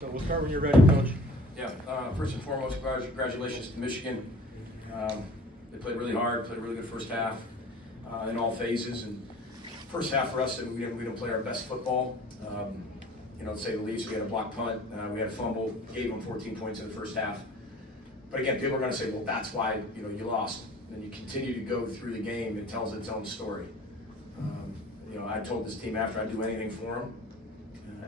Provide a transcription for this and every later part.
So we'll start when you're ready, Coach. Yeah, first and foremost, congratulations to Michigan. They played really hard, played a really good first half in all phases. And first half for us, we didn't play our best football. To say the least, we had a block punt, we had a fumble, gave them 14 points in the first half. But again, people are going to say, well, that's why you lost. And you continue to go through the game, it tells its own story. I told this team after I'd do anything for them.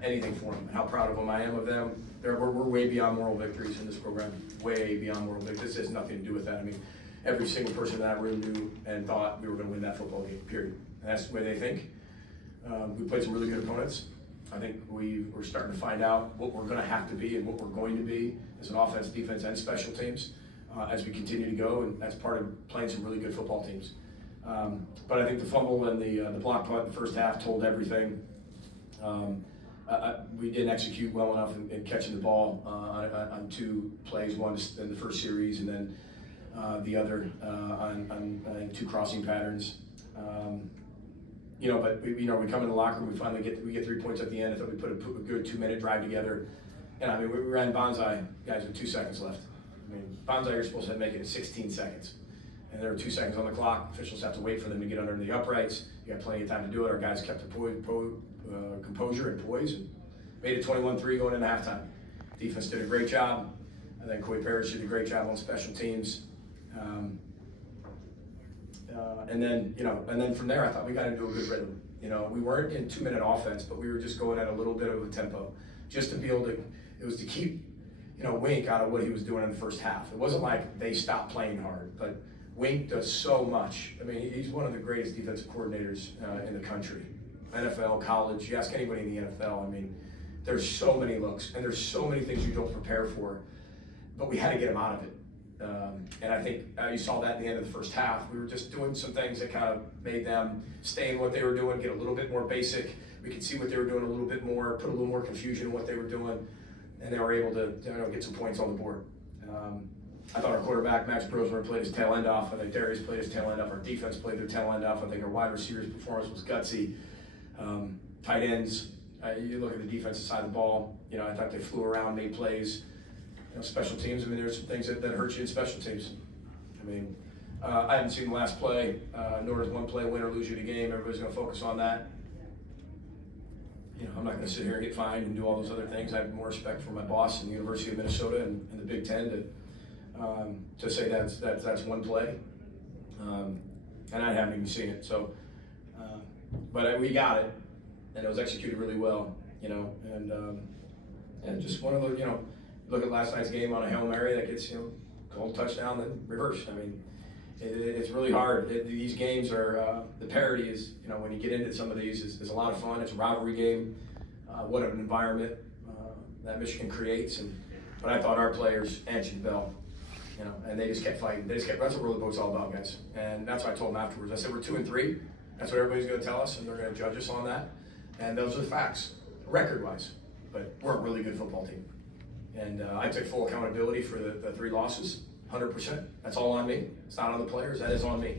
Anything for them, how proud of them I am of them. We're way beyond moral victories in this program, way beyond moral victories. This has nothing to do with that. I mean, every single person in that room knew and thought we were going to win that football game, period. And that's the way they think. We played some really good opponents. I think we're starting to find out what we're going to have to be and what we're going to be as an offense, defense, and special teams as we continue to go, and that's part of playing some really good football teams. But I think the fumble and the block punt in the first half told everything. We didn't execute well enough in catching the ball on two plays, one in the first series and then the other on two crossing patterns. But we come in the locker room, we get 3 points at the end. I thought we put a good 2-minute drive together. And I mean, we ran bonsai guys with 2 seconds left. I mean, bonsai, you're supposed to make it in 16 seconds. And there were 2 seconds on the clock. Officials have to wait for them to get under the uprights. You got plenty of time to do it. Our guys kept the composure and poise and made it 21-3 going into halftime. Defense did a great job. I think Coy Parrish did a great job on special teams. And then from there, I thought we got into a good rhythm. We weren't in 2-minute offense, but we were just going at a little bit of a tempo, just to be able to. It was to keep, Wink out of what he was doing in the first half. It wasn't like they stopped playing hard, but Wink does so much. I mean, he's one of the greatest defensive coordinators in the country. NFL, college, you ask anybody in the NFL, I mean, there's so many looks and there's so many things you don't prepare for, but we had to get him out of it. And I think you saw that in the end of the first half. We were just doing some things that kind of made them stay in what they were doing, get a little bit more basic. We could see what they were doing a little bit more, put a little more confusion in what they were doing, and they were able to get some points on the board. I thought our quarterback, Max Brosmer, played his tail end off. I think Darius played his tail end off. Our defense played their tail end off. I think our wide receivers' performance was gutsy. Tight ends, you look at the defensive side of the ball, I thought they flew around, made plays. Special teams, I mean, there's some things that hurt you in special teams. I mean, I haven't seen the last play, nor does one play win or lose you the game. Everybody's going to focus on that. I'm not going to sit here and get fined and do all those other things. I have more respect for my boss in the University of Minnesota and the Big Ten to say that's one play. And I haven't even seen it. So, but we got it, and it was executed really well, and just one of those, look at last night's game on a Hail Mary that gets, called touchdown, then reversed. I mean, it's really hard. These games are, the parity is, when you get into some of these, is a lot of fun. It's a rivalry game. What an environment that Michigan creates. But I thought our players answered the bell, and they just kept fighting. That's what Roller Boat's all about, guys. And that's what I told them afterwards. I said, we're 2-3. That's what everybody's going to tell us, and they're going to judge us on that. And those are the facts, record-wise. But we're a really good football team. And I took full accountability for the 3 losses, 100%. That's all on me. It's not on the players. That is on me.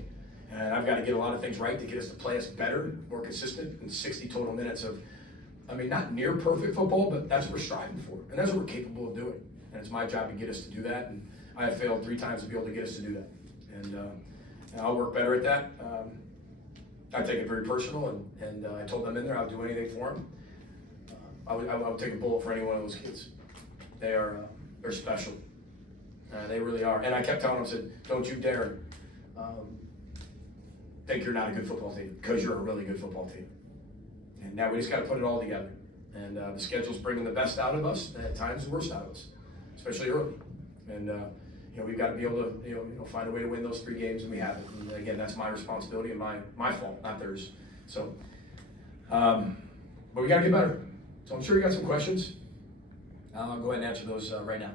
And I've got to get a lot of things right to get us to play us better, more consistent, in 60 total minutes of, not near perfect football, but that's what we're striving for. And that's what we're capable of doing. And it's my job to get us to do that. And I have failed 3 times to be able to get us to do that. And I'll work better at that. I take it very personal, and I told them in there I'll do anything for them. I would take a bullet for any one of those kids. They're special. They really are. And I kept telling them, I said, don't you dare think you're not a good football team, because you're a really good football team. And now we just got to put it all together. And the schedule's bringing the best out of us, and at times the worst out of us, especially early. And we've got to be able to find a way to win those 3 games, and we have it. And again, that's my responsibility and my fault, not theirs. So, but we got to get better. So I'm sure you got some questions. I'll go ahead and answer those right now.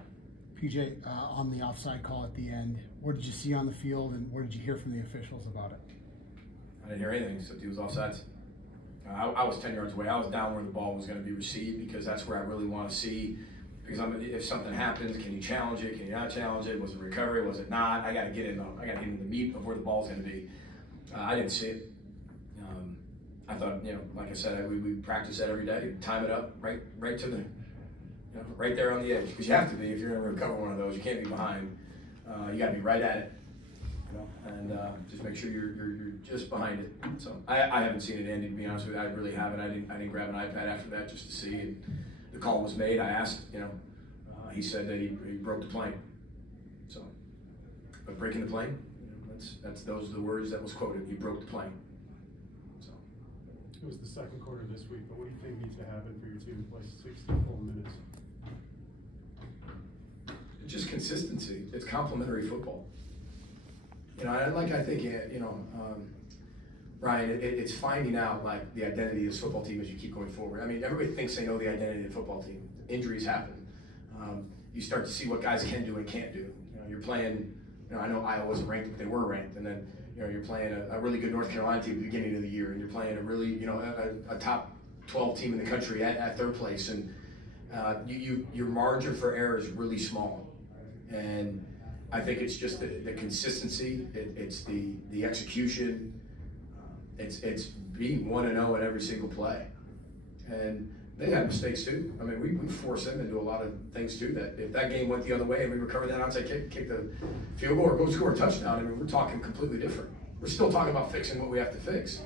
PJ, on the offside call at the end, what did you see on the field, and what did you hear from the officials about it? I didn't hear anything except he was offsides. I was 10 yards away. I was down where the ball was going to be received, because that's where I really want to see. Because if something happens, can you challenge it? Can you not challenge it? Was it recovery? Was it not? I got to get in the meat of where the ball's going to be. I didn't see it. I thought, like I said, we practice that every day. Time it up right to the you know, right there on the edge, because you have to be if you're going to recover one of those. You can't be behind. You got to be right at it, you know, and just make sure you're just behind it. So I haven't seen it, Andy, to be honest with you. I really haven't. I didn't grab an iPad after that just to see. And the call was made. I asked, you know, he said that he broke the plane. So, but breaking the plane, you know, those are the words that was quoted. He broke the plane. So it was the second quarter this week, but what do you think needs to happen for your team to play 60 full minutes? It's just consistency. It's complementary football. You know, I think, you know, Ryan, it's finding out like the identity of this football team as you keep going forward. I mean, everybody thinks they know the identity of the football team. Injuries happen. You start to see what guys can do and can't do. You know, you're playing. You know, I know Iowa wasn't ranked, but they were ranked. And then, you know, you're playing a really good North Carolina team at the beginning of the year, and you're playing a really, you know, a top 12 team in the country at third place, and your margin for error is really small. And I think it's just the consistency. It's the execution. It's being 1-0 at every single play. And they had mistakes too. I mean, we forced them into a lot of things too. That if that game went the other way and we recovered that outside kick the field goal or go score a touchdown, I mean, we're talking completely different. We're still talking about fixing what we have to fix.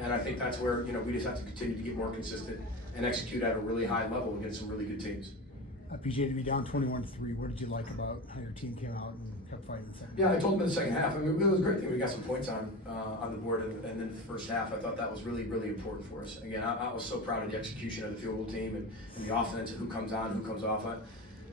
And I think that's where, you know, we just have to continue to get more consistent and execute at a really high level against some really good teams. PJ, to be down 21-3, what did you like about how your team came out and kept fighting the second? Yeah, I told them in the second half. I mean, it was a great thing. We got some points on the board, and then the first half, I thought that was really, really important for us. Again, I was so proud of the execution of the field goal team and the offense and who comes on, who comes off.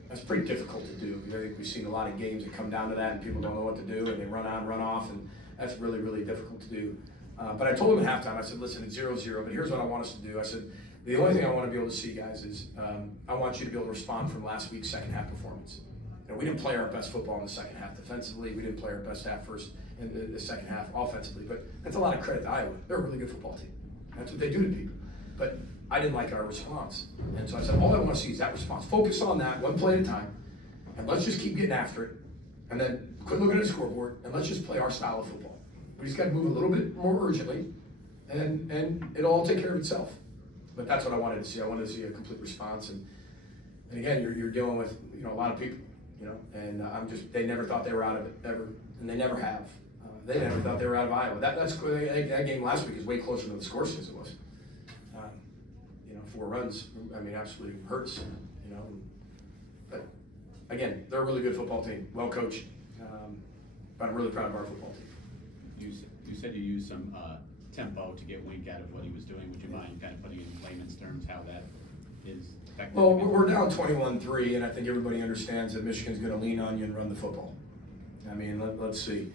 That's pretty difficult to do. I think we've seen a lot of games that come down to that, and people don't know what to do, and they run on, run off, and that's really, really difficult to do. But I told them at halftime, I said, listen, it's 0-0, but here's what I want us to do. I said, the only thing I want to be able to see, guys, is I want you to be able to respond from last week's second half performance. You know, we didn't play our best football in the second half defensively. We didn't play our best half first in the second half offensively. But that's a lot of credit to Iowa. They're a really good football team. That's what they do to people. But I didn't like our response. And so I said, all I want to see is that response. Focus on that one play at a time. And let's just keep getting after it. And then quit looking at the scoreboard. And let's just play our style of football. We just got to move a little bit more urgently. And it'll all take care of itself. But that's what I wanted to see. I wanted to see a complete response, and again, you're dealing with, you know, a lot of people, you know, and they never thought they were out of it ever, and they never have. They never thought they were out of Iowa. That game last week is way closer to the score as it was. You know, 4 runs. I mean, absolutely hurts. You know, but again, they're a really good football team, well coached. But I'm really proud of our football team. You said you used some tempo to get Wink out of what he was doing. Would you mind kind of putting in layman's terms how that is affecting? Well, we're down 21-3, and I think everybody understands that Michigan's going to lean on you and run the football. I mean, let's see.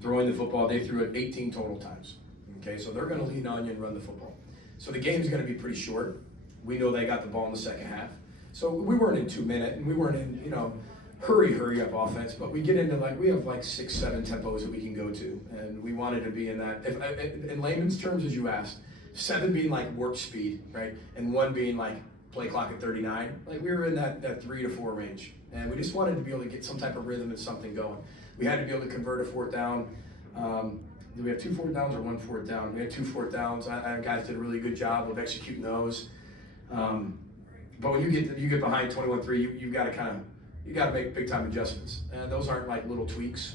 Throwing the football, they threw it 18 total times. Okay, so they're going to lean on you and run the football. So the game's going to be pretty short. We know they got the ball in the second half. So we weren't in 2 minute, and we weren't in, you know, hurry up offense, but we get into we have 6-7 tempos that we can go to, and we wanted to be in that. In layman's terms, as you asked, 7 being like warp speed, right, and 1 being like play clock at 39. Like we were in that 3 to 4 range, and we just wanted to be able to get some type of rhythm and something going. We had to be able to convert a 4th down. Did we have 2 4th downs or 1 4th down? We had 2 4th downs. Guys did a really good job of executing those. But when you get behind 21-3, you've got to you got to make big time adjustments. And those aren't like little tweaks,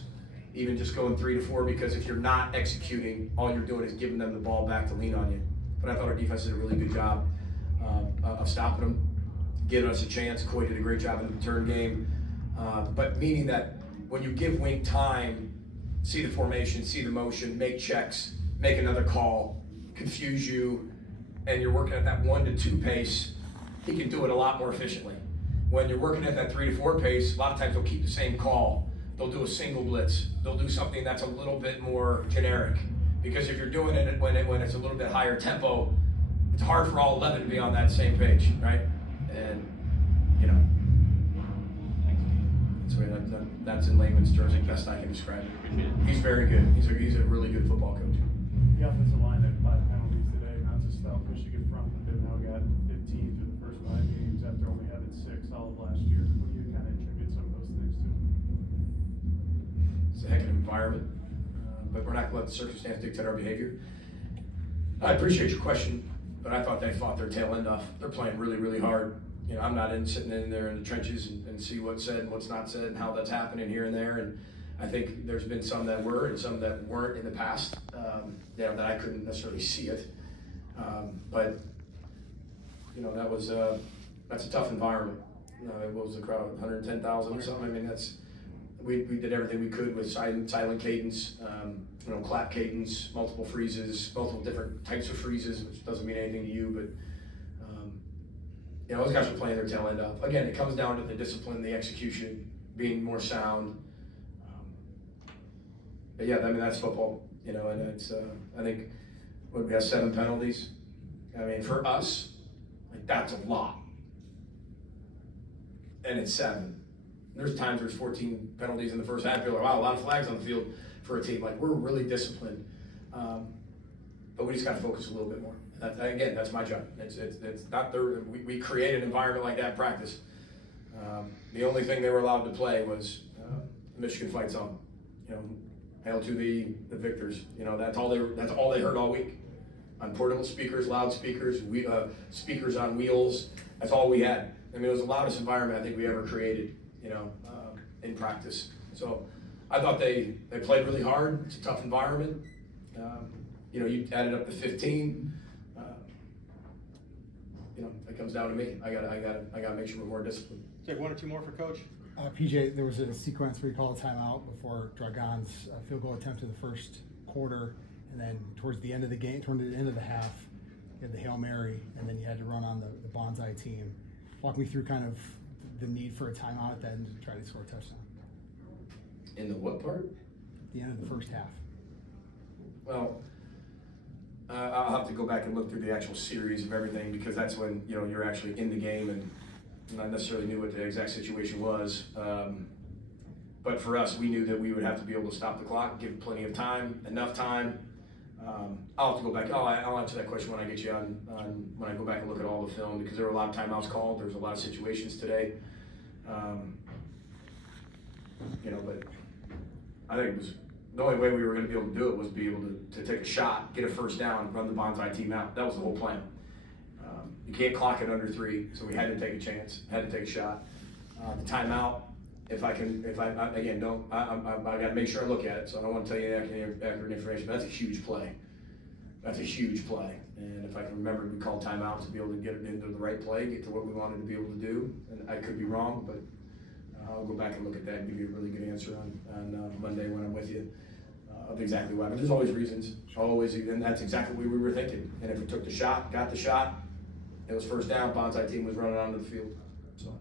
even just going 3 to 4, because if you're not executing, all you're doing is giving them the ball back to lean on you. But I thought our defense did a really good job of stopping them, giving us a chance. Coy did a great job in the return game. But meaning that when you give Wink time, see the formation, see the motion, make checks, make another call, confuse you, and you're working at that 1 to 2 pace, he can do it a lot more efficiently. When you're working at that 3 to 4 pace, a lot of times they'll keep the same call. They'll do a single blitz. They'll do something that's a little bit more generic. Because if you're doing it when it's a little bit higher tempo, it's hard for all 11 to be on that same page, right? And, you know, that's in layman's terms the best I can describe it. He's very good. He's a really good football coach. The offensive line had 5 penalties today. Not just stout Michigan front, but they've now got 15 through the first 5 games after only having 6 all of last year. What do you kind of attribute some of those things to? It's a heck of an environment, but we're not going to let the circumstance dictate our behavior. I appreciate your question, but I thought they fought their tail end off. They're playing really, really hard. you know, I'm not sitting in there in the trenches and see what's said and what's not said and how that's happening here and there. And I think there's been some that were and some that weren't in the past, you know, that I couldn't necessarily see it. But you know, that's a tough environment. What was the crowd? 110,000 or something. I mean, we did everything we could with silent cadence, you know, clap cadence, multiple freezes, multiple different types of freezes, which doesn't mean anything to you, but you know, those guys were playing their tail end off. Again, it comes down to the discipline, the execution, being more sound. But yeah, I mean, that's football, you know, and it's, I think, what, we have 7 penalties. I mean, for us, like, that's a lot. And it's 7. There's times there's 14 penalties in the first half. You're like, wow, a lot of flags on the field for a team. Like, we're really disciplined. But we just got to focus a little bit more. Again, that's my job. It's not we create an environment like that in practice. The only thing they were allowed to play was Michigan Fight Song. You know, hail to the victors. You know, that's all they heard all week. On portable speakers, loudspeakers, speakers on wheels. That's all we had. I mean, it was the loudest environment I think we ever created, you know, in practice. So I thought they played really hard. It's a tough environment. You know, you added up to 15. You know, it comes down to me. I gotta make sure we're more disciplined. Take 1 or 2 more for Coach. PJ, there was a sequence where you called a timeout before Dragon's field goal attempt in the first quarter, and then towards the end of the game, toward the end of the half, you had the Hail Mary, and then you had to run on the Bonsai team. Walk me through kind of the need for a timeout at the end to try to score a touchdown. In the what part? At the end of the first half. Well, I'll have to go back and look through the actual series of everything, because that's when, you know, you're actually in the game and not necessarily knew what the exact situation was. But for us, we knew that we would have to be able to stop the clock, give plenty of time, enough time. I'll have to go back. I'll answer that question when I get you on when I go back and look at all the film, because there were a lot of timeouts called. There was a lot of situations today. You know, but I think it was the only way we were going to be able to do it was be able to take a shot, get a first down, run the Bonsai team out. That was the whole plan. You can't clock it under 3, so we had to take a chance, had to take a shot. The timeout, I got to make sure I look at it, so I don't want to tell you accurate information, but that's a huge play. That's a huge play. And if I can remember, we called timeout to be able to get it into the right play, get to what we wanted to be able to do. And I could be wrong, but I'll go back and look at that and give you a really good answer on Monday when I'm with you of exactly why. But there's always reasons, always, and that's exactly what we were thinking. And if we took the shot, got the shot, it was first down, Bonsai team was running onto the field. So.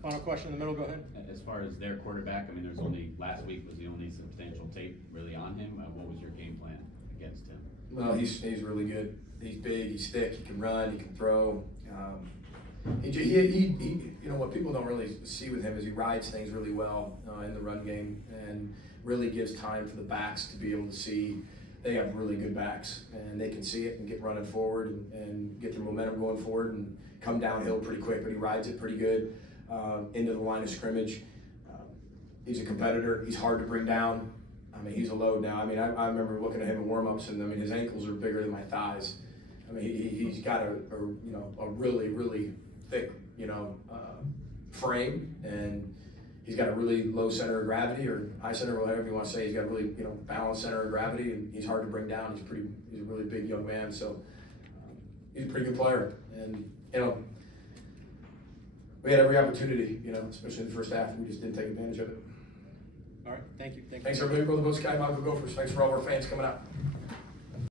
Final question in the middle, go ahead. As far as their quarterback, I mean, there's only, last week was the only substantial tape really on him. What was your game plan against him? Well, he's really good. He's big, he's thick, he can run, he can throw. You know, what people don't really see with him is he rides things really well in the run game and really gives time for the backs to be able to see. They have really good backs, and they can see it and get running forward and get their momentum going forward and come downhill pretty quick, but he rides it pretty good into the line of scrimmage. He's a competitor. He's hard to bring down. I mean, he's a load now. I mean, I remember looking at him in warm-ups, and I mean, his ankles are bigger than my thighs. I mean, he's got a really, really thick, frame, and he's got a really low center of gravity, or high center, whatever you want to say. He's got a really, balanced center of gravity, and he's hard to bring down. He's a really big young man, so he's a pretty good player. And, we had every opportunity, especially in the first half. We just didn't take advantage of it. All right, thank you. Thanks everybody. Go the Sky Mountain Gophers. Thanks for all our fans coming out.